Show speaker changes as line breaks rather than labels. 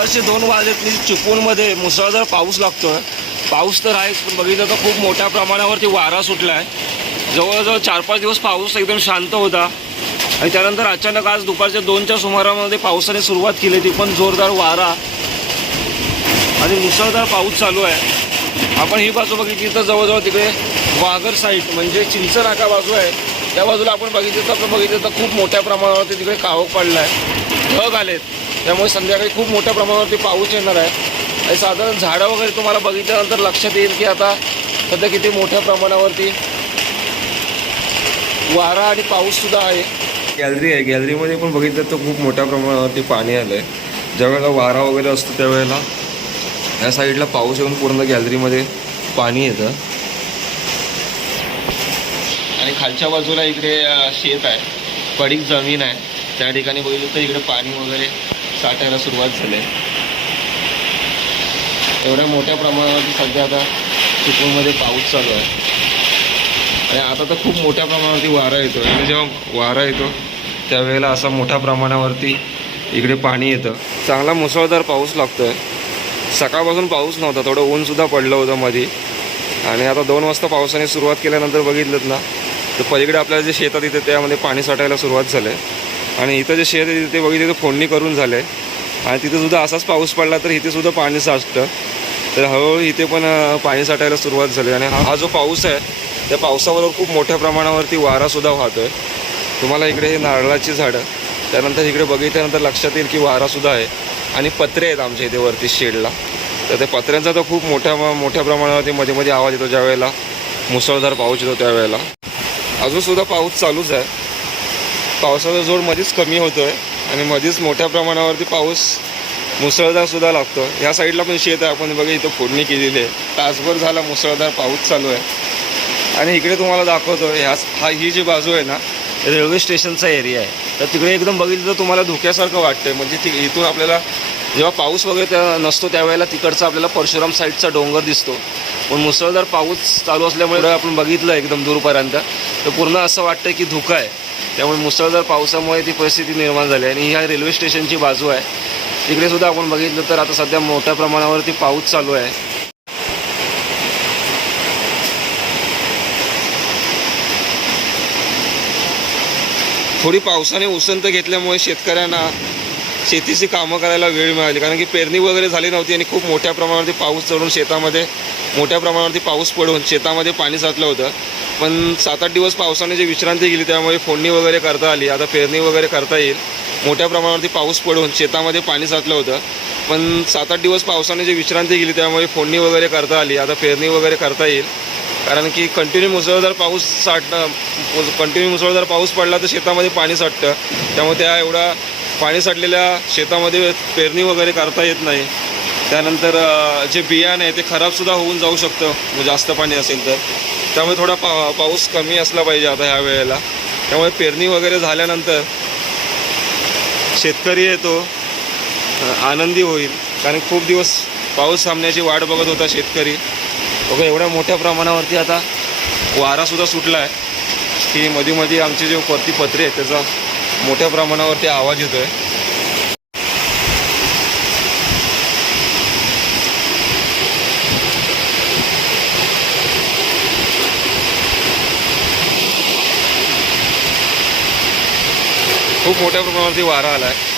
दुपारचे दोन वाजेतली चिपळूणमध्ये मुसळधार पाऊस लागतोय. पाऊस तर आहेच पण बघितलं तर खूप मोठ्या प्रमाणावरती वारा सुटला आहे जवळजवळ चार पाच दिवस पाऊस एकदम शांत होता. आणि त्यानंतर अचानक आज दुपारच्या दोनच्या सुमारामध्ये पावसाने सुरुवात केली ती पण जोरदार वारा आणि मुसळधार पाऊस चालू आहे. आपण ही बाजू बघितली तर जवळजवळ तिकडे वाघर साईड म्हणजे चिंचनाका बाजू आहे. त्या बाजूला आपण बघितलं तर आपण बघितलं तर खूप मोठ्या प्रमाणावरती तिकडे कावक पडला आहे ढग आलेत. त्यामुळे संध्याकाळी खूप मोठ्या प्रमाणावरती पाऊस येणार आहे. आणि साधारण झाडं वगैरे तुम्हाला बघितल्यानंतर लक्षात येईल की आता सध्या किती मोठ्या प्रमाणावरती वारा आणि पाऊससुद्धा आहे. गॅलरी आहे. गॅलरीमध्ये पण बघितलं तर खूप मोठ्या प्रमाणावरती पाणी आलं आहे ज्यावेळेला वारा वगैरे असतो त्यावेळेला या साईडला पाऊस येऊन पूर्ण गॅलरीमध्ये पाणी येतं. आणि खालच्या बाजूला इकडे शेत आहे. पडीक जमीन आहे. त्या ठिकाणी बघितलं तर इकडे पाणी वगैरे साठायला सुरुवात झाली आहे. एवढ्या मोठ्या प्रमाणावरती सध्या आता चिपळूणमध्ये पाऊस चालू आहे. आणि आता तर खूप मोठ्या प्रमाणावरती वारा येतो आणि म्हणजे जेव्हा वारा येतो त्यावेळेला असा मोठ्या प्रमाणावरती इकडे पाणी येतं. चांगला मुसळधार पाऊस लागतो आहे सकाळपासून पाऊस नव्हता थोडं ऊनसुद्धा पडलं होतं मध्ये आणि आता दोन वाजता पावसाने सुरुवात केल्यानंतर बघितलं ना तर पलीकडे आपल्याला जे शेतात इथे त्यामध्ये पाणी साठायला सुरुवात झाली आहे आणि इथं जे शेत आहे तिथे बघितलं तर फोडणी करून झालं. आहे आणि तिथे सुद्धा असाच पाऊस पडला तर इथेसुद्धा पाणी साचतं तर हळूहळू इथे पण पाणी साठायला सुरुवात झाली. आणि हा जो पाऊस आहे त्या पावसाबरोबर खूप मोठ्या प्रमाणावरती वारासुद्धा वाहतो आहे तुम्हाला इकडे हे नारळाची झाडं त्यानंतर इकडे बघितल्यानंतर लक्षात येईल की वारासुद्धा आहे. आणि पत्रे आहेत आमच्या इथे वरती शेडला. तर त्या पत्र्यांचा तर खूप मोठ्या मोठ्या प्रमाणावरती मध्ये मध्ये आवाज येतो ज्यावेळेला मुसळधार पाऊस येतो त्यावेळेला. अजूनसुद्धा पाऊस चालूच आहे. पावसाचा जोर मध्येच कमी होतो आहे आणि मध्येच मोठ्या प्रमाणावरती पाऊस मुसळधारसुद्धा लागतो ह्या साईडला पण शेत आहे. आपण बघा इथं फोडणी केलेली आहे. तासभर झाला मुसळधार पाऊस चालू आहे. आणि इकडे तुम्हाला दाखवतो ह्या हा ही जी बाजू आहे ना रेल्वे स्टेशनचा एरिया आहे. तर तिकडे एकदम बघितलं तर तुम्हाला धोक्यासारखं वाटतं म्हणजे ती इथून आपल्याला जेव्हा पाऊस वगैरे त्या नसतो त्यावेळेला तिकडचा आपल्याला परशुराम साईडचा डोंगर दिसतो. पण मुसळधार पाऊस चालू असल्यामुळे आपण बघितलं एकदम दूरपर्यंत. तर पूर्ण असं वाटतं की धुकं आहे. त्यामुळे मुसळधार पावसामुळे ती परिस्थिती निर्माण झाली आणि ह्या रेल्वे स्टेशनची बाजू आहे. तिकडे सुद्धा आपण बघितलं तर आता सध्या मोठ्या प्रमाणावरती पाऊस चालू आहे. थोडी पावसाने उसंत घेतल्यामुळे शेतकऱ्यांना शेतीची कामं करायला वेळ मिळाली. कारण की पेरणी वगैरे झाली नव्हती आणि खूप मोठ्या प्रमाणावरती पाऊस चढून शेतामध्ये मोठ्या प्रमाणावरती पाऊस पडून शेतामध्ये पाणी साचलं होतं. पण सात आठ दिवस पावसाने जी विश्रांती गेली त्यामुळे फोडणी वगैरे करता आली. आता पेरणी वगैरे करता येईल. मोठ्या प्रमाणावरती पाऊस पडून शेतामध्ये पाणी साचलं होतं. पण सात आठ दिवस पावसाने जी विश्रांती गेली त्यामुळे फोडणी वगैरे करता आली. आता पेरणी वगैरे करता येईल. कारण की कंटिन्यू मुसळधार पाऊस साठणं कंटिन्यू मुसळधार पाऊस पडला तर शेतामध्ये पाणी साठतं. त्यामुळे त्या एवढा पाणी साठलेल्या शेतामध्ये पेरणी वगैरे करता येत नाही. त्यानंतर जे बियाणं आहे ते खराबसुद्धा होऊन जाऊ शकतं. म्हणजे जास्त पाणी असेल तर. त्यामुळे थोडा पा पाऊस कमी असला पाहिजे आता ह्या वेळेला. त्यामुळे पेरणी वगैरे झाल्यानंतर शेतकरी येतो. आनंदी होईल. कारण खूप दिवस पाऊस थांबण्याची वाट बघत होता शेतकरी. बघा एवढ्या मोठ्या प्रमाणावरती आता वारासुद्धा सुटला आहे की मध्ये मध्ये आमचे जे वरती पत्रे आहेत त्याचा मोठ्या प्रमाणावरती आवाज येतो आहे खूप मोठ्या प्रमाणावरती वारा आला आहे